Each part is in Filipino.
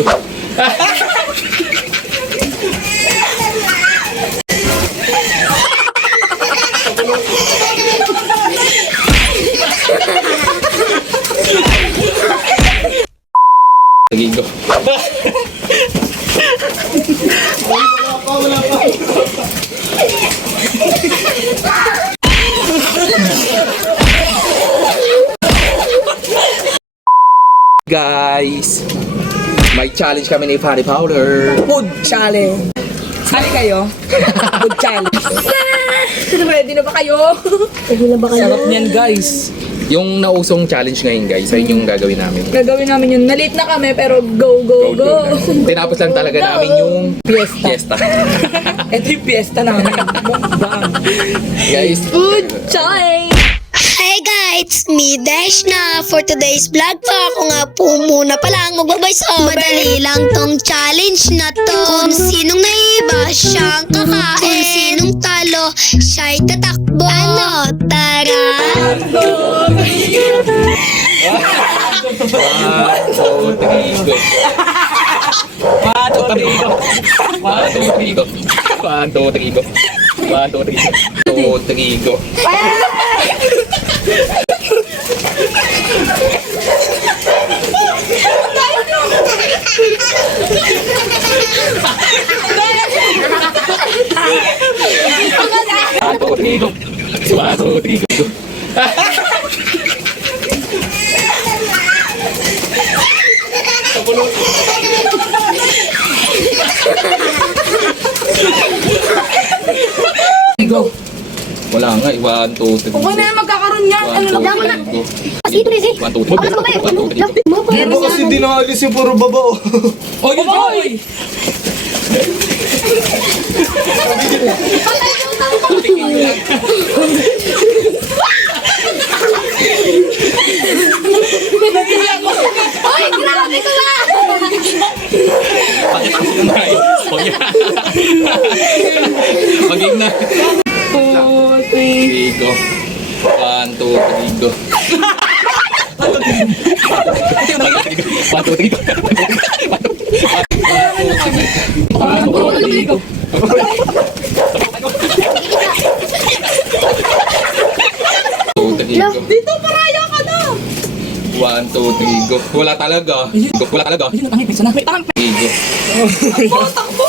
Trigo. Trigo. Wala pa. Guys, may challenge kami ni Pari Powder. Food challenge. Sali kayo? Food challenge. Ready na ba kayo? Ready na ba kayo? Sarap niyan, guys. Yung nausong challenge ngayon guys, ayun yung gagawin namin. Gagawin namin yun. Nalit na kami pero go, go, go. Tinapos lang talaga namin yung Fiesta. Ito yung fiesta namin. Mukbang. Guys, Food challenge. Hey guys, it's me Deshna. For today's vlog po, ako nga po muna palang mag-voice over. Madali lang tong challenge na to. Kung sinong naiba, siyang kakain. Kung sinong talo, siya'y tatakbo. Ano, tara? Trigo. Wala nga, 1, 2, 3. Kung na magkakaroon yan, ano lang na. Mas dito rin eh. 1, 2, 3. Di ba kasi di naalis yung puro baba, oh. Oy, oy! Ay, grabe ko na! Mag-game na. 2, 3. Trigo. 1, 2, 3, go. 1, 2, 3, go. 1, 2, 3, go. Dito, paraya ka na. 1, 2, 3, go. Wala talaga. Wala talaga. Ayun, ang ipis na. May tangan. Trigo. Takbo.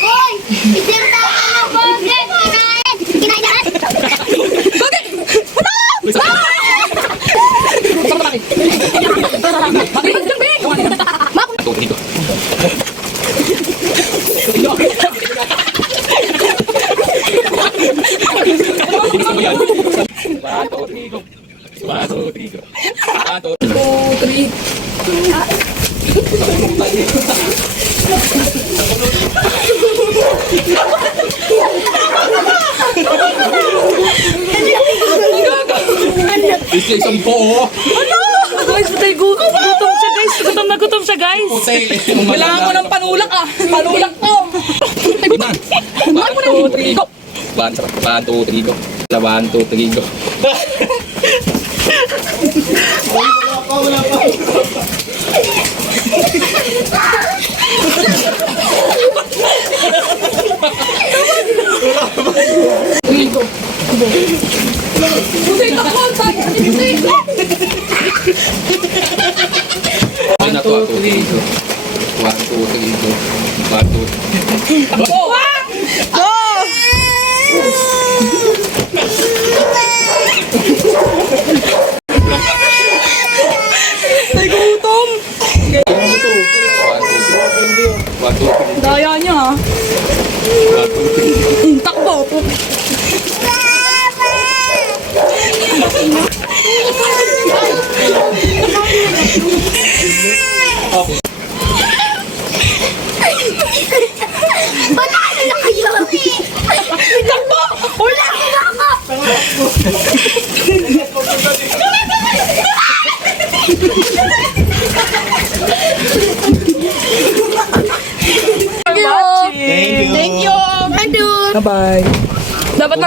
Hoy! Isinta ka na, Bogey! Kinain! Kinain na! Trigo. Isang po. Guys, patay gutom siya, guys. Gutom na gutom siya, guys. Kailangan ko ng panulak, ah. Panulak ko. 1, 2, 3, go. 1, 2, 3, go. 1, 2, 3, go. Wala pa. Pusay ka po, tayo. Ay, nato ako. 1, 2, 3, go. 1, 2, 3. Go! Go! Ay, gutom. 1, 2, 3. Daya niya, ah. 1, 2, 3. Takbo. Panalo na kayo! Takbo! Wala ako! Thank you. Thank you! Bye-bye. Dapat